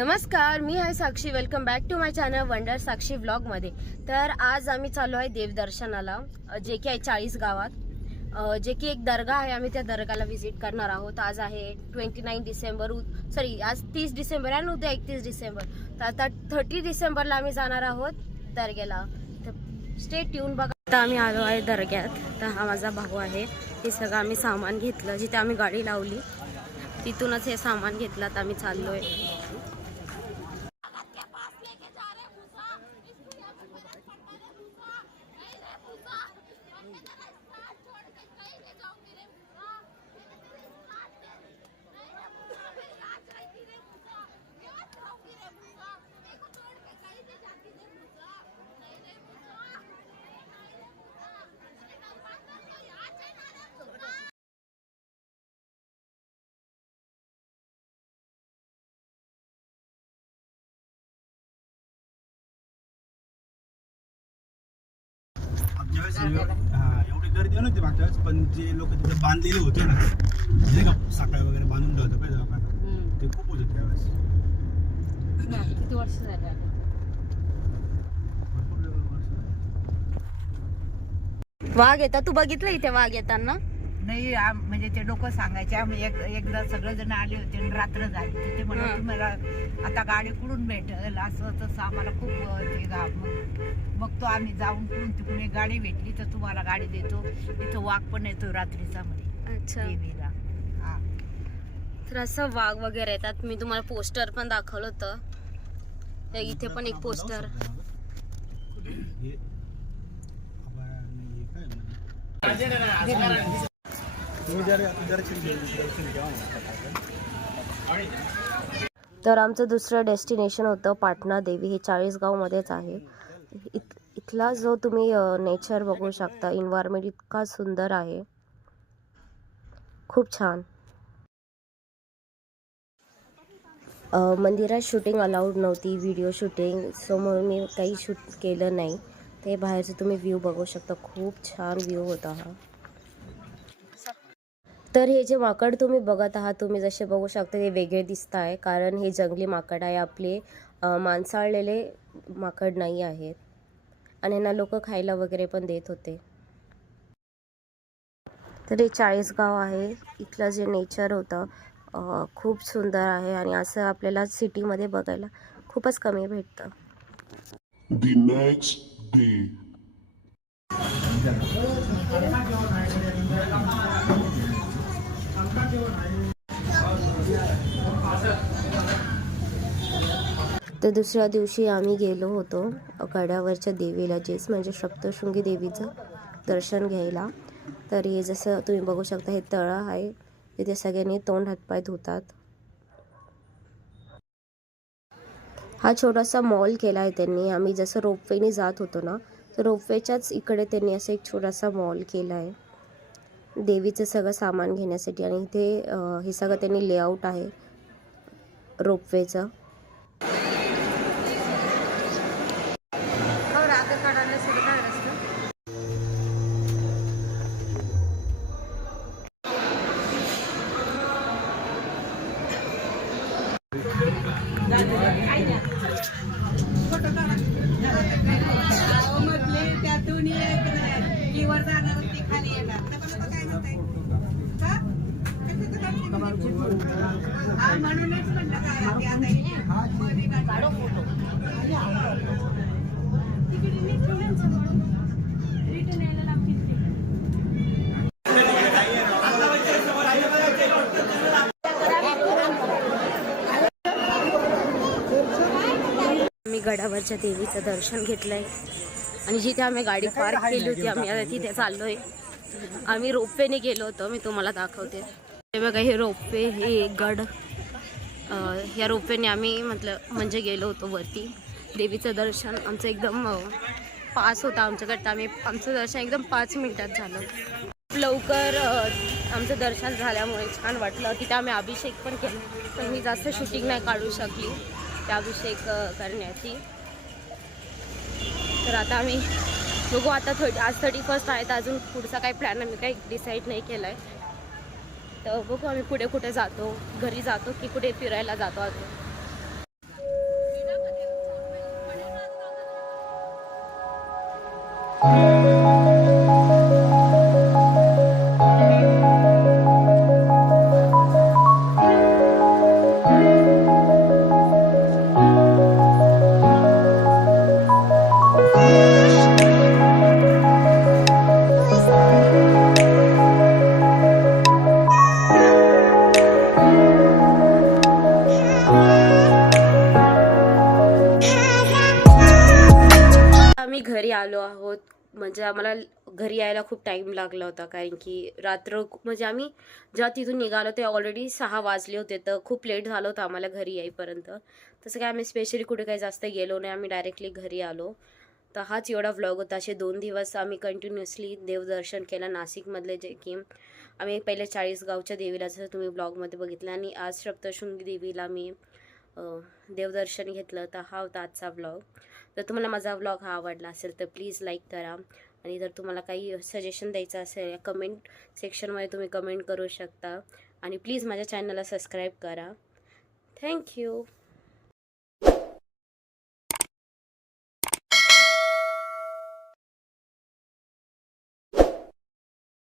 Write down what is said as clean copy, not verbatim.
नमस्कार, मी आहे Sakshi. Welcome back to my channel wonder Sakshi vlog मध्ये. तर आज आम्ही चाललो आहे देवदर्शनाला, जे की आहे 40 गावात, जे की एक दर्गा आहे. आम्ही त्या दर्गाला व्हिजिट करणार आहोत. आज आहे 29 डिसेंबर, आज 30 डिसेंबर आणि उद्या 31 डिसेंबर. तर आता 30 डिसेंबरला आम्ही जाणार आहोत दर्ग्याला. तर स्टे ट्यून बघा. आता आम्ही आलो आहे दर्ग्यात. तर हा माझा भाऊ आहे. हे सगळं आम्ही सामान घेतलं, जिथे आम्ही गाडी लावली तिथूनच हे सामान घेतलं. तर आम्ही चाललोय. एवढी गर्दी नव्हती मागच्या वेळेस, पण जे लोक तिथे बांधलेले होते ना, म्हणजे का सकाळी वगैरे बांधून ठेवतं पाहिजे लोकांना, ते खूप होते त्यावेळेस. किती वर्ष झाले? वाघ येतात. तू बघितलं इथे वाघ येताना? नाही, म्हणजे ते लोक सांगायचे. आम्ही एकदा सगळेजण आले होते आणि रात्र झाली. तिथे म्हणून तुम्हाला आता गाडी कुठून भेटेल असं तसं आम्हाला खूप मग तो आम्ही जाऊन तिकडून एक गाडी भेटली, तर तुम्हाला गाडी देतो. इथं वाघ पण येतो रात्रीचा मध्ये. अच्छा. देवीला हा. तर असं वाघ वगैरे येतात. मी तुम्हाला पोस्टर पण दाखवलं होतं. इथे पण एक पोस्टर. तर आमचं दुसरं डेस्टिनेशन होतं पाटणा देवी. हे 40 गावमध्येच आहे. इथला जो तुम्ही नेचर बघू शकता, एन्व्हायरमेंट इतका सुंदर आहे, खूप छान. मंदिरात शूटिंग अलाउड नव्हती, व्हिडिओ शूटिंग, सो म्हणून मी काही शूट केलं नाही. ते बाहेरचं तुम्ही व्ह्यू बघू शकता, खूप छान व्ह्यू होता हा. तर हे जे माकड तुम्ही बघत आहात, तुम्ही जसे बघू शकता ते वेगळे दिसत आहे, कारण हे जंगली माकड आहे. आपले मांसाळलेले माकड नाही आहेत. आणि यांना लोक खायला वगैरे पण देत होते. तर हे 40 गाव आहे. इथलं जे नेचर होतं खूप सुंदर आहे, आणि असं आपल्याला सिटीमध्ये बघायला खूपच कमी भेटतं. The next day. तर दुसऱ्या दिवशी आम्ही गेलो होतो कड्यावरच्या देवीला, जेच म्हणजे सप्तशृंगी देवीचं दर्शन घ्यायला. तर हे जसं तुम्ही बघू शकता, हे तळं आहे, तिथे सगळ्यांनी तोंड हातपाय धुतात. हा छोटासा मॉल केला आहे त्यांनी. आम्ही जसं रोपवेने जात होतो ना, तर रोपवेच्याच इकडे त्यांनी असं एक छोटासा मॉल केला आहे देवीचं सगळं सामान घेण्यासाठी. आणि इथे हे सगळं त्यांनी लेआउट आहे रोपवेचं. आम्ही गडावरच्या देवीचं दर्शन घेतलंय, आणि जिथे आम्ही गाडी पार्क केली होती आम्ही आता तिथे चाललोय. आम्ही रोपवेने गेलो होतो, मी तुम्हाला दाखवते. हे बघा, हे रोपवे, हे गड. ह्या रोपवेने आम्ही म्हणजे गेलो होतो वरती. देवीचं दर्शन आमचं एकदम पास होता आमच्याकडे. आमचं दर्शन एकदम 5 मिनिटात झालं. लवकर आमचं दर्शन झाल्यामुळे छान वाटलं. तिथे आम्ही अभिषेक पण केला, पण मी जास्त शूटिंग नाही काढू शकली त्या अभिषेक करण्याची. तर आता आम्ही बघू. आता आज 31 आहे, तर अजून पुढचा काही प्लॅन आम्ही काही डिसाईड नाही केला आहे. तर बघू आम्ही पुढे कुठे जातो, घरी जातो की कुठे फिरायला जातो. म्हणजे आम्हाला घरी यायला खूप टाईम लागला होता, कारण की रात्र म्हणजे आम्ही जेव्हा तिथून निघालो ते ऑलरेडी 6 वाजले होते, तर खूप लेट झालं होतं आम्हाला घरी येईपर्यंत. तसं काय आम्ही स्पेशली कुठे काही जास्त गेलो नाही, आम्ही डायरेक्टली घरी आलो. तर हाच एवढा व्लॉग होता. असे 2 दिवस आम्ही कंटिन्युअसली देवदर्शन केलं नाशिकमधले, जे की आम्ही पहिले 40गावच्या देवीला जसं तुम्ही ब्लॉगमध्ये बघितलं, आणि आज सप्तशृंगी देवीला मी देवदर्शन घेतलं. तर हा होता आजचा व्लॉग. जर तुम्हाला माझा व्लॉग हा आवडला असेल तर प्लीज लाईक करा, आणि जर तुम्हाला काही सजेशन द्यायचं असेल कमेंट सेक्शनमध्ये तुम्ही कमेंट करू शकता, आणि प्लीज माझ्या चॅनलला सबस्क्राईब करा. थँक्यू.